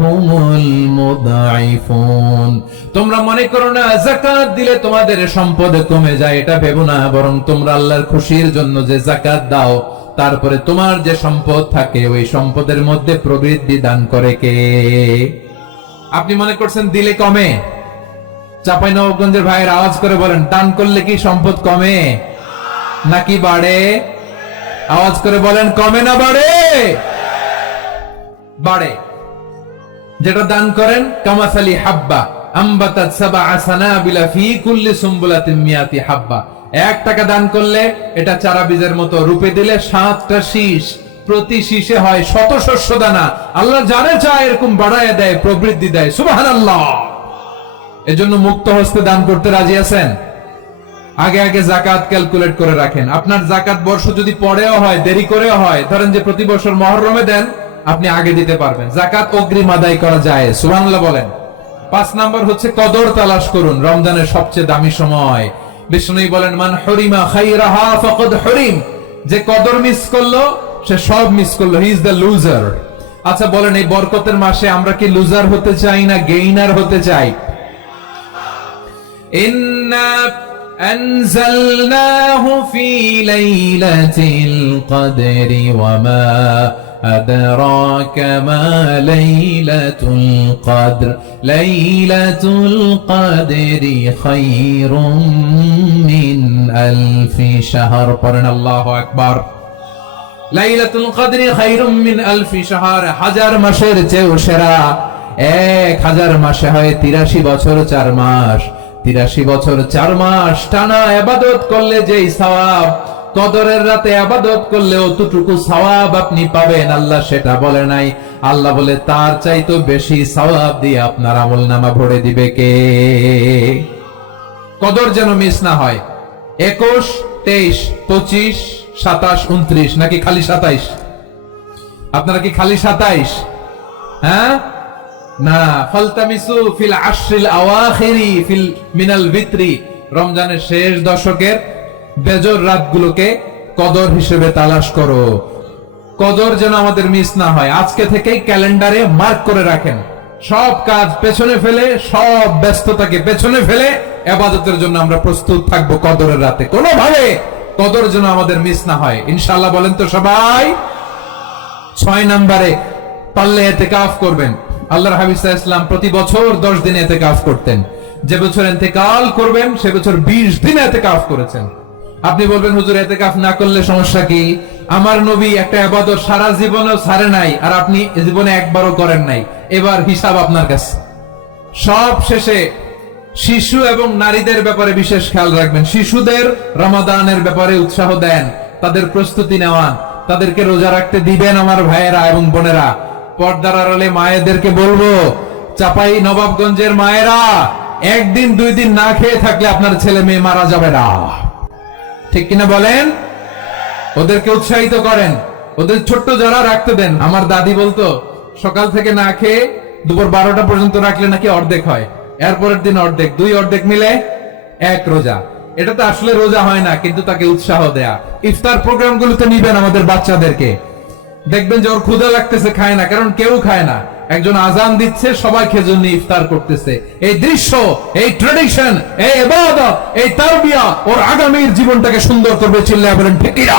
হুমুল মুদাঈফুন। তোমরা মনে করো না যাকাত দিলে তোমাদের সম্পদ কমে যায়, এটা ভেবো না, বরং তোমরা আল্লাহর খুশির জন্য যে যাকাত দাও, তারপরে তোমার যে সম্পদ থাকে ওই সম্পদের মধ্যে প্রবৃদ্ধি দান করে কে? আপনি মনে করছেন দিলে কমে? চাঁপাইনবাবগঞ্জের ভাইয়ের আওয়াজ করে বলেন, দান করলে কি সম্পদ কমে নাকি বাড়ে? আওয়াজ করে বলেন, কমে না বাড়ে? বাড়ে। যেটা দান করেন, কামাসালি হাব্বা আম্বাতাত সাবআ সানাবিলা ফি কুল্লি সুমবুলাতিন মিয়াতি হাব্বা। 1 টাকা দান করলে এটা চারা বীজের মতো, রূপে দিলে 7টা শীষ, প্রতি শীষে হয় 100 শস্য দানা। আল্লাহ যারে চায় এরকম বাড়ায় দেয়, প্রবৃদ্ধি দেয়। সুবহানাল্লাহ। এজন্য মুক্ত হস্তে দান করতে রাজি আছেন? আগে আগে যাকাত ক্যালকুলেট করে রাখেন। আপনার যাকাত বর্ষ যদি পরেও হয়, দেরি করেও হয়, ধরেন যে প্রতি বছর মুহররমে দেন, আপনি আগে দিতে পারবেন। যাকাত অগ্রিম আদায় করা যায়। সুবহানাল্লাহ বলেন। 5 নাম্বার হচ্ছে কদর তালাশ করুন, রমজানের সবচেয়ে দামি সময়। বিষ্ণু বলেন, মান হরিমা খাইরাহা ফাকাদ হরিম, যে কদর মিস করলো সে সব মিস করলো, হি ইজ দ্য লুজার। আচ্ছা বলেন, এই বরকতের মাসে আমরা কি লুজার হতে চাই না গেইনার হতে চাই? ইন্না আনজালনাহু ফি লাইলাতিল কদরি ওয়া মা আদরাকা মা লাইলাতুল কদর লাইলাতুল কদরি খায়রুম মিন আলফি শাহর। পড়েন আল্লাহু আকবার। লাইলাতুল কদরি খায়রুম মিন আলফি শাহর, 1000 মাসের চেয়েও সেরা। 1000 মাসে হয় 83 বছর 4 মাস। 83 বছর 4 মাস টানা ইবাদত করলে যেই সওয়াব, কদরের রাতে ইবাদত করলে অতটুকু সওয়াব আপনি পাবেন, আল্লাহ সেটা বলে নাই। আল্লাহ বলে তার চাইতে বেশি সওয়াব দিয়ে আপনার আমলনামা ভরে দিবে কে? কদর যেন মিস না হয়। 21, 23, 25, 27, 29 নাকি খালি 27? আপনারা কি খালি 27? হ্যাঁ না, ফালতামিসু ফিল আশরিল আওয়াখিরি ফিল মিনাল ভিতরি, রমজানের শেষ দশকের বেজর রাতগুলোকে কদর হিসেবে তালাশ করো। কদর যেন আমাদের মিস না হয়। আজকে থেকেই ক্যালেন্ডারে মার্ক করে রাখেন, সব কাজ পেছনে ফেলে, সব ব্যস্ততাকে পেছনে ফেলে ইবাদতের জন্য আমরা প্রস্তুত থাকবো কদরের রাতে। কোনোভাবে কদর যেন আমাদের মিস না হয়, ইনশাআল্লাহ। বলেন তো সবাই। 6 নম্বরে পারলে ইতিকাফ করবেন। আল্লাহর হাবিব সাল্লাল্লাহু আলাইহি ওয়াসাল্লাম প্রতি বছর 10 দিন ইতিকাফ করতেন। যে বছর ইন্তেকাল করবেন সে বছর 20 দিন ইতিকাফ করেছেন। আপনি বলবেন, হুজুর ইতিকাফ না করলে সমস্যা কি? আমার নবী একটা ইবাদত সারা জীবনেও ছাড়ে নাই, আর আপনি জীবনে একবারও করেন নাই। এবার হিসাব আপনার কাছে। সব শেষে শিশু এবং নারীদের ব্যাপারে বিশেষ খেয়াল রাখবেন। শিশুদের রমাদানের ব্যাপারে উৎসাহ দেন, তাদের প্রস্তুতি নেওয়ান, তাদেরকে রোজা রাখতে দিবেন। আমার ভাইয়েরা এবং বোনেরা, পর্দার আড়ালে মায়েদেরকে বলবো, চাপাই নবাবগঞ্জের মায়েরা, 1 দিন 2 দিন না খেয়ে থাকলে আপনার ছেলে মেয়ে মারা যাবে না। ঠিক কিনা বলেন? ওদেরকে উৎসাহিত করেন, ওদের ছোট্ট যারা রাখতে দেন। আমার দাদি বলতো, সকাল থেকে না খেয়ে দুপুর 12টা পর্যন্ত রাখলে নাকি অর্ধেক হয়, এরপরের দিন অর্ধেক, 2 অর্ধেক মিলে 1 রোজা। এটা তো আসলে রোজা হয় না, কিন্তু তাকে উৎসাহ দেয়া। ইফতার প্রোগ্রামগুলোতে নিবেন আমাদের বাচ্চাদেরকে, দেখবেন যে ওর ক্ষুধা লাগতেছে, খায় না, কারণ কেউ খায় না, একজন আজান দিচ্ছে, সবাই খেজুর নিয়ে ইফতার করতেছে। এই দৃশ্য, এই ট্রেডিশন, এই ইবাদত, এই তারবিয়া ওর আগামীর জীবনটাকে সুন্দর করবে। চিল্লায়া বলেন ঠিক কিনা?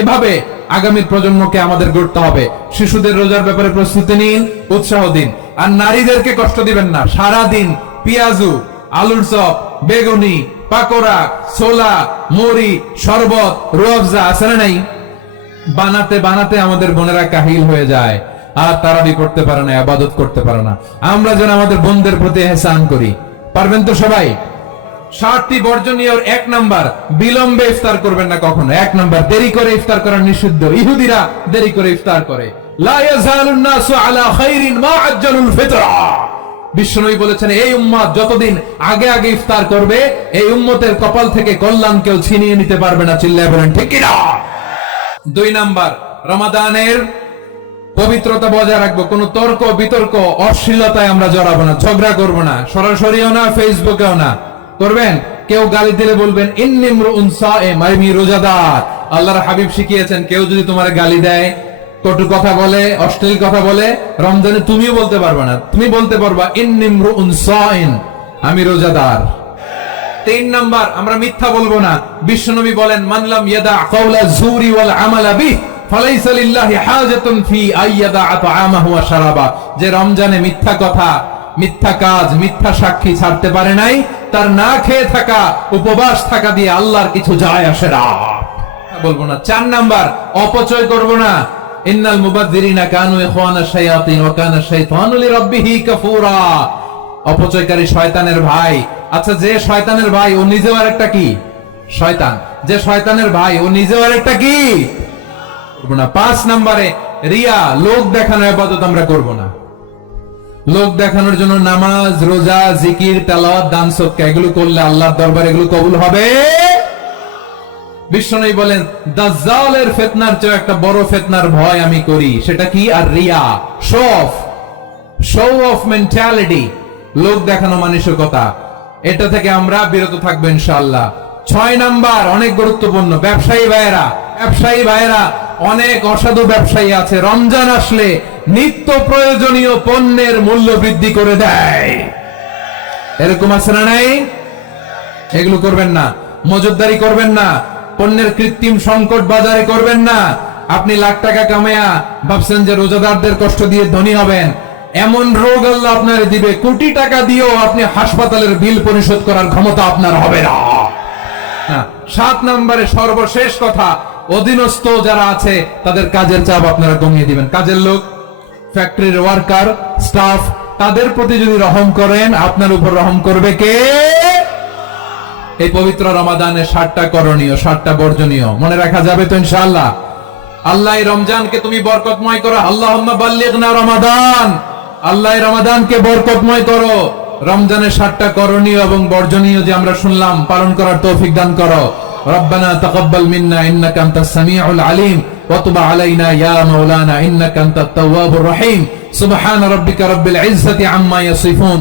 এভাবে আগামীর প্রজন্মকে আমাদের গড়তে হবে। শিশুদের রোজার ব্যাপারে প্রস্তুতি নিন, উৎসাহ দিন। আর নারীদেরকে কষ্ট দিবেন না। সারা দিন পেঁয়াজু, আলুর চপ, বেগুনি, পাকোড়া, ছোলা, মুড়ি, শরবত, রুয়াবজা আছে না নাই, বানাতে বানাতে আমাদের বোনেরা কাহিল হয়ে যায়, আর তারাবি করতে পারে না, ইবাদত করতে পারে না। আমরা যেন আমাদের বোনদের প্রতি ইহসান করি। পারবেন তো সবাই? 7টি বর্জনীয়। 1 নাম্বার, বিলম্বে ইফতার করবেন না কখনো। 1 নাম্বার, দেরি করে ইফতার করা নিষিদ্ধ। ইহুদিরা দেরি করে ইফতার করে। লা ইয়াজালুন নাসু আলা খাইরিন মা আজ্জালুল ফিতরা। বিশ্বনবী বলেছেন, এই উম্মত যতদিন আগে আগে ইফতার করবে, এই উম্মতের কপাল থেকে কল্যাণ কেউ ছিনিয়ে নিতে পারবে না। চিল্লায়া বলেন ঠিক কিনা? 2 নাম্বার, রমাদানের পবিত্রতা বজায় রাখবো। কোন তর্ক বিতর্ক অশ্লীলতায় আমরা জড়াবো না, ঝগড়া করবো না, সরাসরিও না, ফেসবুকেও না। করবেন কেউ গালি দিলে বলবেন ইন্নী ইমরুউন সায়েম, আমি রোজাদার। আল্লাহর হাবিব শিখিয়েছেন, কেউ যদি তোমার গালি দেয়, কটু কথা বলে, অশ্লীল কথা বলে, রমজানে তুমিও বলতে পারবে না, তুমি বলতে পারবা ইন্নী ইমরুউন সায়েম, আমি রোজাদার। 3 নাম্বার, আমরা মিথ্যা বলবো না। বিশ্বনবী বলেন, মান লাম ইয়াদা কাওলা যুরি ওয়াল আমালা বিহি ফালাইসা লিল্লাহি হাজাতুন ফি আইয়াদা তাআমাহু ওয়া শারাবা। যে রমজানে মিথ্যা কথা, মিথ্যা কাজ, মিথ্যা সাক্ষী ছাড়তে পারে নাই, তার না খেয়ে থাকা, উপবাস থাকা দিয়ে আল্লাহর কিছু যায় আসে না। বলবো না। 4 নাম্বার, অপচয় করব না। ইন্নাল মুবাযযিরিনা কানু ইখওয়ানাশ শায়াতিন ওয়া কানা শাইতানু লিরাব্বিহি কাফুরা। অপচয়কারী শয়তানের ভাই। আচ্ছা, যে শয়তানের ভাই ও নিজেও আরেকটা কি? শয়তান। যে শয়তানের ভাই ও নিজেও আরেকটা কি? করব না। 5 নম্বরে, রিয়া, লোক দেখানো ইবাদত আমরা করব না। লোক দেখানোর জন্য নামাজ, রোজা, জিকির, তেলাওয়াত, দান সদকা এগুলো করলে আল্লাহর দরবারে এগুলো কবুল হবে। বিশ্বনবী বলেন, দাজ্জালের ফিতনার চেয়ে একটা বড় ফিতনার ভয় আমি করি, সেটা কি? আর রিয়া, শো অফ মেন্টালিটি, লোক দেখানো মানসিকতা। এটা থেকে আমরা বিরত থাকবো ইনশাআল্লাহ। 6 নাম্বার, অনেক গুরুত্বপূর্ণ, ব্যবসায়ী ভাইয়েরা, অনেক অসাধু ব্যবসায়ী আছে, রমজান আসলে নিত্য প্রয়োজনীয় পণ্যের মূল্য বৃদ্ধি করে দেয়। এরকম আছে না নাই? এগুলো করবেন না। মজুতদারি করবেন না। পণ্যের কৃত্রিম সংকট বাজারে করবেন না। আপনি লাখ টাকা কামায়া ভাবছেন যে রোজাদারদের কষ্ট দিয়ে ধনী হবেন, এমন রোগ আল্লাহ আপনার দিবে, কোটি টাকা দিয়েও আপনি হাসপাতালের বিল পরিশোধ করার ক্ষমতা আপনার হবে না। 7 নম্বরে, সর্বশেষ কথা, অধীনস্থ যারা আছে তাদের কাজের চাপ আপনারা কমিয়ে দিবেন। কাজের লোক, ফ্যাক্টরির ওয়ার্কার, স্টাফ, তাদের প্রতি যদি রহম করেন, আপনার উপর রহম করবে কে? এই পবিত্র রমাদানে 7টা করণীয়, 7টা বর্জনীয় মনে রাখা যাবে তো ইনশাআল্লাহ? আল্লাহ রমজানকে তুমি বরকতময় করো। আল্লাহুম্মা বাল্লিগনা রমাদান। আল্লাহ রমাদানকে বরকতময় করো। রমজানের 7টা করণীয় এবং বর্জনীয় যে আমরা শুনলাম, পালন করার তৌফিক দান করো। রব্বানা তাকাব্বাল মিন্না ইন্নাকা আনতাস সামিউল আলিম ওয়া তুব আলাইনা ইয়া মাওলানা ইন্নাকা আনতাত তাওয়াবুর রহিম। সুবহান রাব্বিকা রাব্বিল ইজ্জাতি আম্মা ইয়াসিফুন।